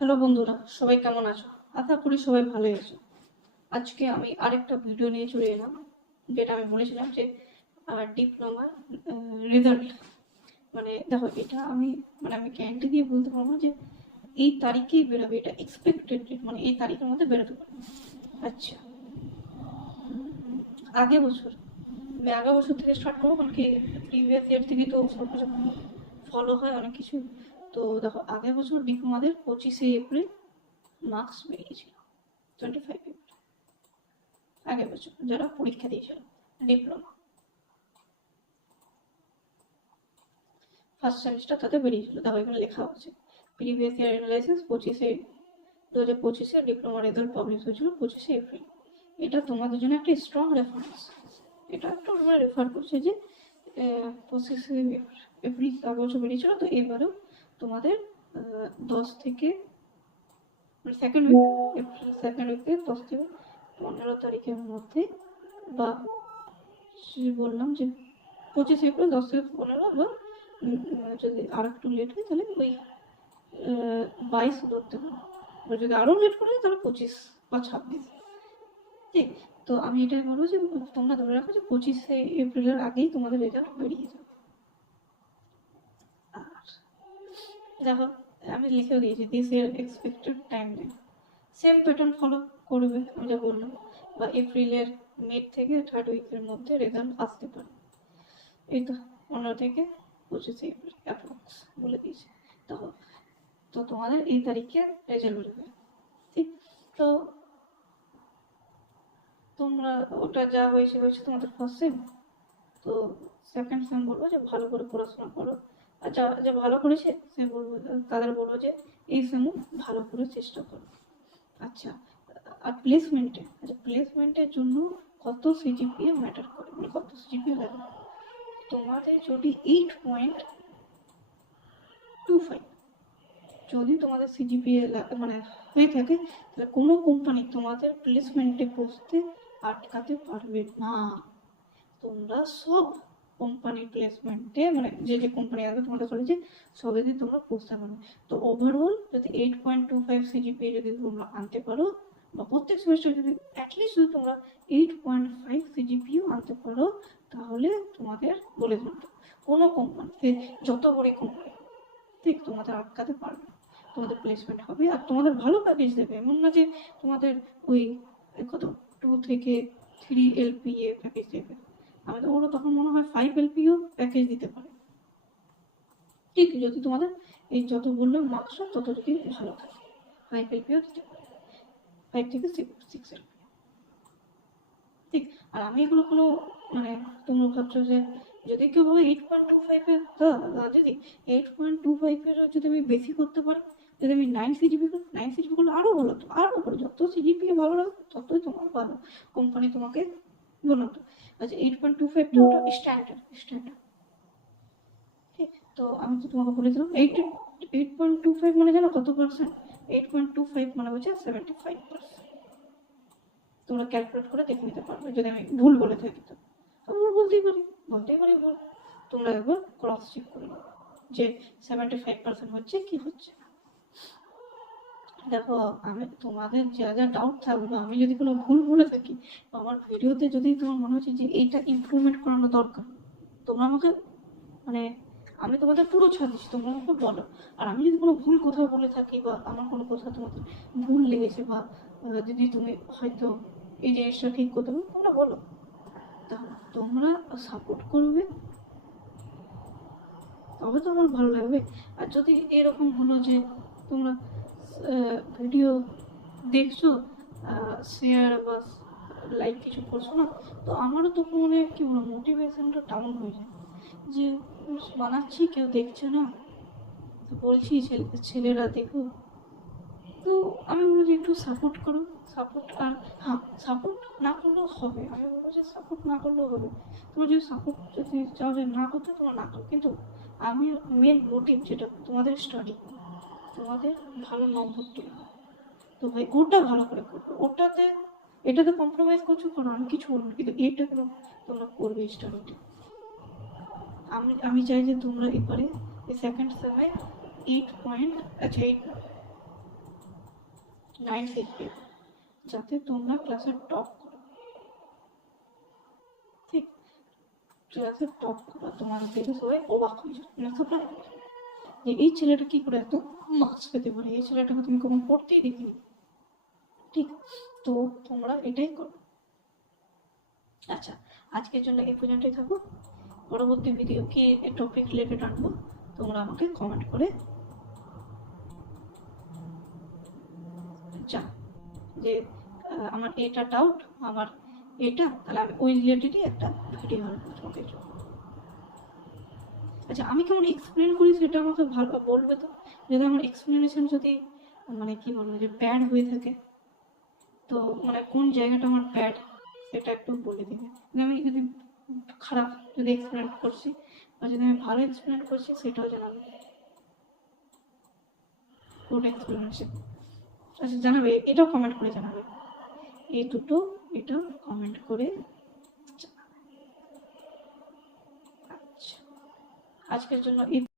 Hello বন্ধুরা, সবাই কেমন আছো? আশা করি সবাই ভালো আছো। আজকে আমি আরেকটা ভিডিও নিয়ে চলে এলাম, যেটা আমি বলেছিলাম যে ডিপ্লোমা রেজাল্ট। মানে দেখো, এটা আমি গ্যারান্টি দিয়ে বলতে পারবো যে এই তারিখেই বেরোবে, এটা এক্সপেক্টেড, মানে এই তারিখের মধ্যে বেরোতে পারে। আচ্ছা, আগে বছর আগের বছর থেকে স্টার্ট করবো, কারণ কি প্রিভিয়াস ইয়ার থেকে তো সব কিছু ফলো হয় অনেক কিছু। তো দেখো, আগের বছর ডিপ্লোমাদের 25শে এপ্রিল মার্কস বেরিয়েছিল, 25 আগের বছর যারা পরীক্ষা দিয়েছিল ডিপ্লোমা ফার্স্ট সেমিস্টার, তাতে বেরিয়েছিল। দেখো এখানে লেখা আছে previous year analysis 2025 diploma result publish হয়েছিল 25শে এপ্রিল। এটা তোমাদের জন্য একটা স্ট্রং রেফারেন্স। এটা একটা আমরা রেফার করছে যে 25শে এপ্রিল আগের বছর বেরিয়েছিল, তো এবারেও তোমাদের 10 থেকে সেকেন্ড উইক, এপ্রিল সেকেন্ড উইকে 10 থেকে 15 তারিখের মধ্যে, বা বললাম যে 25 এপ্রিল 10 থেকে 15, বা যদি আর একটু লেট হয় তাহলে ওই 22 ধরতে পারো, আর যদি আরও লেট করে তাহলে 25 বা 26। ঠিক, তো আমি এটাই বলবো যে তোমরা ধরে রাখো যে 25শে এপ্রিলের আগেই তোমাদের রেজাল্ট বেরিয়ে যাবে। আর দেখো, আমি লিখেও দিয়েছি this year expected time line, same pattern follow করবে আমি যা বললাম, বা এপ্রিলের মিড থেকে থার্ড উইকের মধ্যে রেজাল্ট আসতে পারে। এই তো 15 থেকে 25 এপ্রিল অ্যাপ্রক্স বলে দিয়েছে। তো তো তোমাদের এই তারিখে রেজাল্ট বেরোবে। ঠিক, তো তোমরা ওটা যা হয়েছে হয়েছে তোমাদের ফার্স্ট সেম। তো সেকেন্ড সেম বলবো যে ভালো করে পড়াশোনা করো, আর যা যা ভালো করেছে সে বলবো, তাদের বলবো যে এই সেমও ভালো করে চেষ্টা করো। আচ্ছা, আর প্লেসমেন্টের জন্য কত সিজিপিএ ম্যাটার করে, মানে কত সিজিপিএ লাগে। তোমাদের যদি 8.25 যদি তোমাদের সিজিপিএ মানে হয়ে থাকে, তাহলে কোনো কোম্পানি তোমাদের প্লেসমেন্টে বসতে আটকাতে পারবে না। তোমরা সব কোম্পানি প্লেসমেন্টে, মানে যে যে কোম্পানি আছে তোমাদের কলেজে, সবেতে তোমরা বসতে পারবে। তো ওভারঅল যদি 8.25 সিজিপিএ যদি তোমরা আনতে পারো, বা প্রত্যেক সেমিস্টার যদি অ্যাটলিস্ট যদি তোমরা 8.5 সিজিপিও আনতে পারো, তাহলে তোমাদের বলে দিল কোনো কোম্পানি, যত বড় কোম্পানি, ঠিক তোমাদের আটকাতে পারবে না। তোমাদের প্লেসমেন্ট হবে আর তোমাদের ভালো প্যাকেজ দেবে, এমন না যে তোমাদের ওই কত 2 থেকে 3 LPA প্যাকেজ দেবে। আমি তো ওরা তখন মনে হয় 5 LPO প্যাকেজ দিতে পারে। ঠিক, যদি তোমাদের এই যত বললাম মার্কস তত যদি ভালো থাকে 5 LPO দিতে পারে, 5 থেকে 6 LPO। ঠিক, আর আমি এগুলো কোনো মানে তোমরা ভাবছো যে যদি কেউ ভাবে 8.25-এর, যদি 8.25-এর যদি আমি বেশি করতে পারি, যদি আমি 9 সিজিপি করি, 9 সিজিপি করলে আরও ভালো, তো আরও ভালো, যত সিজিপি ভালো রাখবে ততই তোমার ভালো, কোম্পানি তোমাকে বানাতো। আচ্ছা, 8.25টা ওটা স্ট্যান্ডার্ড। ঠিক, তো আমি তো তোমাকে বলেছিলাম 8.25 মানে জানো কত পার্সেন্ট? 8.25 মানে হচ্ছে 75%। তোমরা ক্যালকুলেট করে দেখে নিতে পারবে, যদি আমি ভুল বলে থাকি তো। আমি বলতেই পারি ভুল। তোমরা একবার ক্রস চেক করে নেবে যে 75% হচ্ছে কি হচ্ছে না। দেখো, আমি তোমাদের যা যা ডাউট থাকবে, আমি যদি কোনো ভুল বলে থাকি, বা আমার ভিডিওতে যদি তোমার মনে হচ্ছে যে এইটা ইমপ্রুভমেন্ট করানো দরকার, তোমরা আমাকে মানে আমি তোমাদের পুরো ছাড় দিচ্ছি, তোমরা আমাকে বলো। আর আমি যদি কোনো ভুল কথা বলে থাকি, বা আমার কোনো কথা তোমাদের ভুল লেগেছে, বা যদি তুমি হয়তো এই জিনিসটা ঠিক করতে পারো, তোমরা বলো। তা তোমরা সাপোর্ট করবে, তবে তো আমার ভালো লাগবে। আর যদি এরকম হলো যে তোমরা ভিডিও দেখছো, শেয়ার বা লাইক কিছু করছো না, তো আমারও তো মনে কি বলবো, মোটিভেশনটা ডাউন হয়ে যায়, যে বানাচ্ছি কেউ দেখছে না, তো বলছি ছেলেরা দেখো। তো আমি বলবো যে একটু সাপোর্ট করো। সাপোর্ট, আর হ্যাঁ, সাপোর্ট না করলেও হবে, আমি বলবো যে সাপোর্ট না করলেও হবে। তোমার যদি সাপোর্ট যদি চাও যে না করতে, তোমরা না করো, কিন্তু আমি মেন মোটিভ যেটা তোমাদের স্টাডি, তোমাদের ভালো নম্বর তোলা, তো ভাই ওটা ভালো করে করবে, এটাতে কম্প্রোমাইজ করছো করো, আমি কিছু বলবো না, কিন্তু এটা কেন তোমরা করবে স্টাডিটা। আমি চাই যে তোমরা এবারে এই সেকেন্ড সেমে 8 পয়েন্ট, আচ্ছা 8 9 সিপিএম, যাতে তোমরা ক্লাসে টপ করো। ঠিক, ক্লাসে টপ করো, তোমাদের দেখে সবাই অবাক হয়ে যাবে, যে এই ছেলেটা কি করে এত মার্কস পেতে পারে, এই ছেলেটাকে তুমি কখন পড়তেই দেখিনি। ঠিক, তো তোমরা এটাই করো। আচ্ছা, আজকের জন্য এই পর্যন্তই থাকো। পরবর্তী ভিডিও কি টপিক রিলেটেড আনবো তোমরা আমাকে কমেন্ট করে জানো, যে আমার এটা ডাউট, আমার এটা, তাহলে আমি ওই রিলেটেডই একটা ভিডিও আনবো তোমাদের জন্য। আচ্ছা, আমি কেমন এক্সপ্লেন করি সেটা আমাকে ভালো বলবে তো। যদি আমার এক্সপ্লেনেশন যদি মানে কি বলবো যে ব্যাড হয়ে থাকে, তো মানে কোন জায়গাটা আমার ব্যাড সেটা একটু বলে দিবে। আমি যদি খারাপ যদি এক্সপ্লেন করছি বা যদি আমি ভালো এক্সপ্লেন করছি সেটাও জানাবে, গুড এক্সপ্লেনেশন। আচ্ছা, জানাবে, এটাও কমেন্ট করে জানাবে, এই দুটো এটা কমেন্ট করে জানাবে। আচ্ছা, আজকের জন্য এই